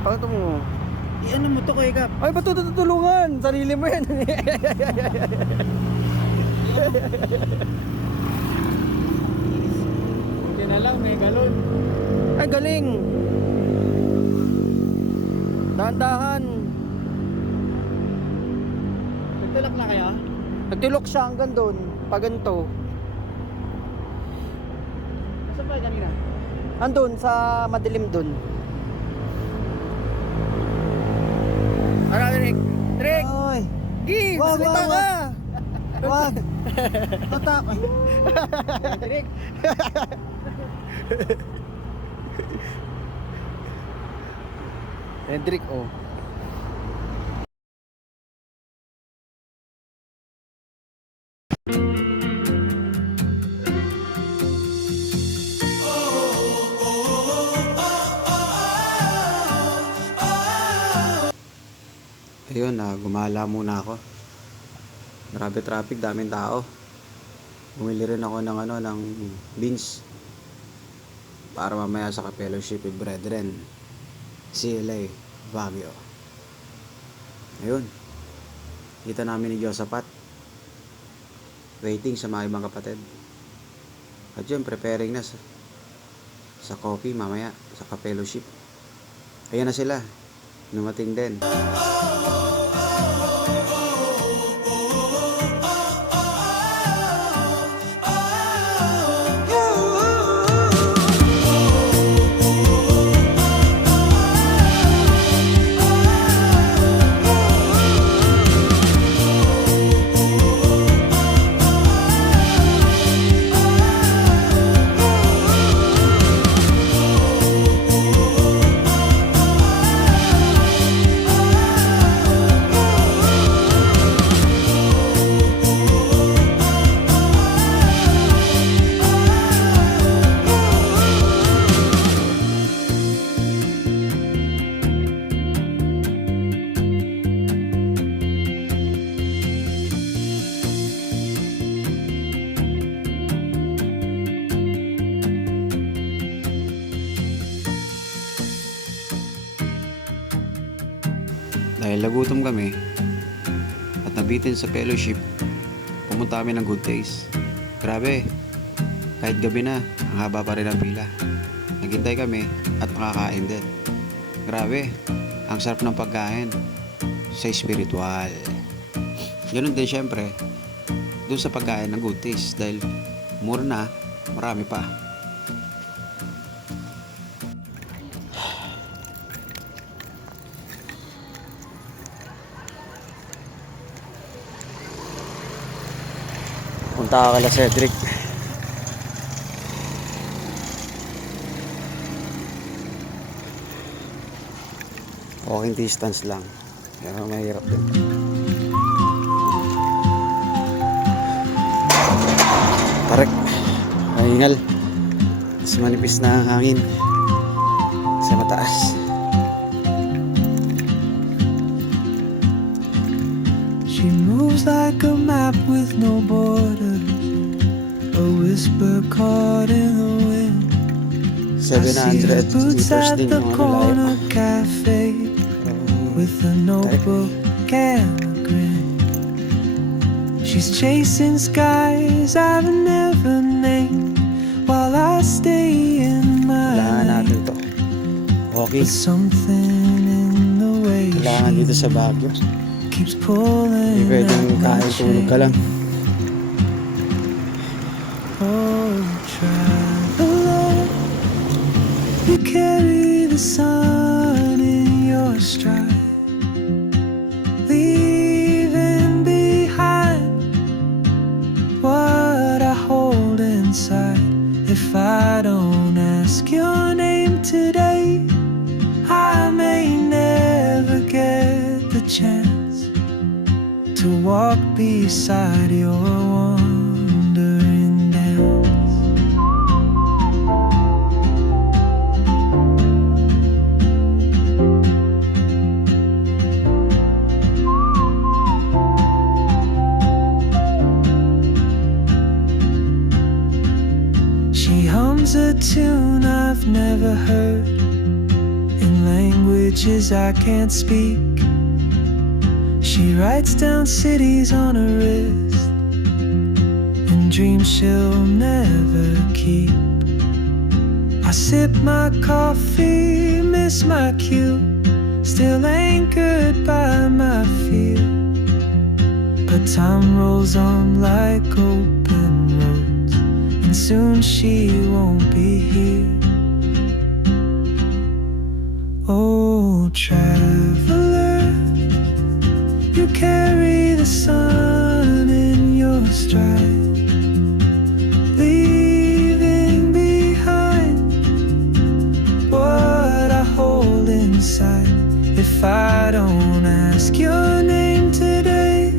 Pakita mo. I-ano mo to kay Kap? Ay, ba't ito tutulungan? Sarili mo yan. Buti na lang, may galon. Ay, galing. Dahan-dahan. Nagtulak na kaya? Nagtulok siya hanggang doon. Pag ganito. Nasaan ba kanina? Andun, sa madilim doon. Ano, Rick? Rick! Oy! Gi! Salita ka! Wag! Tatak! Rick! Hendrik, oh. Ayun, gumala muna ako. Marami traffic, daming tao. Bumili rin ako ng beans para mamaya sa Fellowship with Brethren, CLA, Baguio. Ayun. Kita namin ni Josapat. Waiting sa mga ibang kapatid. At yun, preparing na sa coffee mamaya sa Fellowship. Ayan na sila. Numating din. nagutom kami at nabitin sa fellowship, pumunta kami ng Good Taste. Grabe, kahit gabi na, ang haba pa rin ang pila. Naghintay kami at makakain din. Grabe, ang sarap ng pagkain sa spiritual. Ganun din syempre doon sa pagkain ng Good Taste dahil mura na, marami pa. Punta ka kala Cedric. Walking distance lang. Pero mahirap din. Tarik. Mahingal. Mas manipis na ang hangin. Sa mataas. She moves like a map with no borders, a whisper caught in the wind. I see her 700 boots meters at din the yung corner layo. cafe with a notebook and a grin. She's chasing skies I've never named while I stay in my Kailangan natin lane. to. Okay. There's something in the way Kailangan dito sa Baguio. keeps pulling Hindi pwedeng at my kain, tulog ka chain. lang. Oh, traveler, you carry the sun in your stride, leaving behind what I hold inside. If I don't ask your name today, I may never get the chance to walk beside your wandering dance. She hums a tune I've never heard in languages I can't speak. She writes down cities on her wrist and dreams she'll never keep. I sip my coffee, miss my cue, still anchored by my fear. But time rolls on like open roads, and soon she won't be here. Oh, traveler, you carry the sun in your stride, leaving behind what I hold inside. If I don't ask your name today,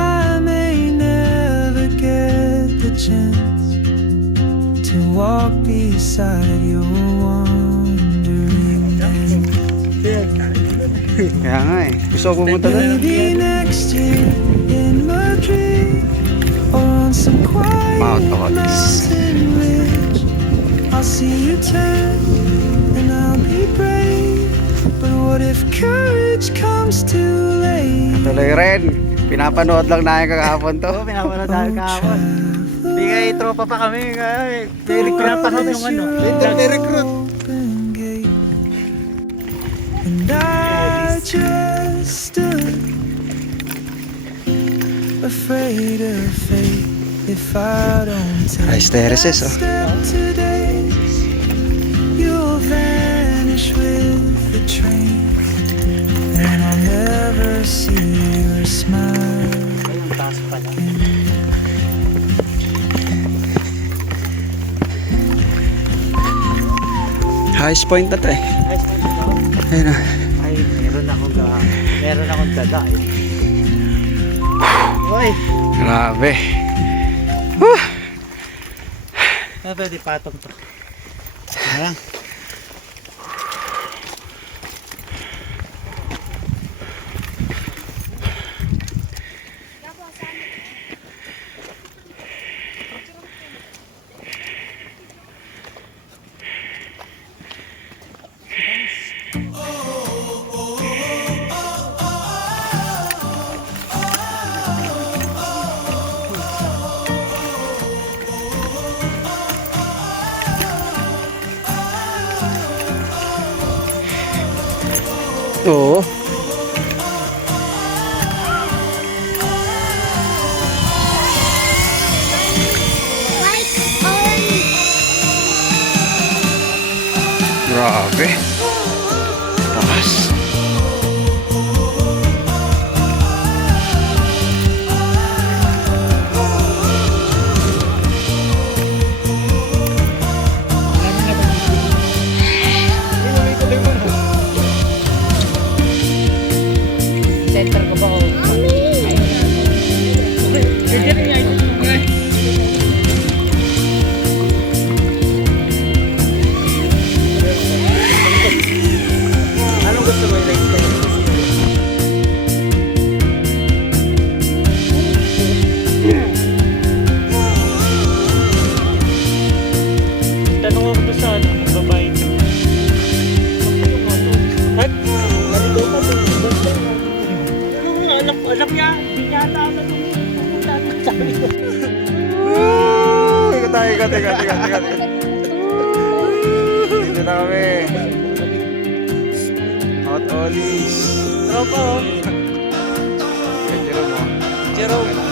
I may never get the chance to walk beside your wandering dance. Kaya nga eh. Gusto ko pumunta doon. Maybe next year in Madrid or on some quiet Mount Olympus. mountain ridge, I'll see you turn and I'll be brave. But what if courage comes too late? Tuloy rin. Pinapanood lang namin kakahapon to. Oo, pinapanood tayo kahapon. Hindi kayo tropa pa kami. Pinapanood yung ano. Recruit. And I just stood afraid of fate. If I don't take Rice terraces, that oh. step today, you'll vanish with the train, and I'll never see your smile. Ayun, taas pala. Highest point na to eh. Ayos mo ito. Ayun na. Ay, meron akong dada eh. Uy! Grabe. Ano pwede patong to? Ayan. Oo. Grabe. Taas. Center ka ba? Anong gusto mo i-rate kayo? Tanong ako doon sa ano, babae. At, nalito ka doon. Alam niya, hindi niya ata ako sabi ko. Ikot. Dito na kami. Hot Olis. Tropa oh. Jerome mo. Jerome.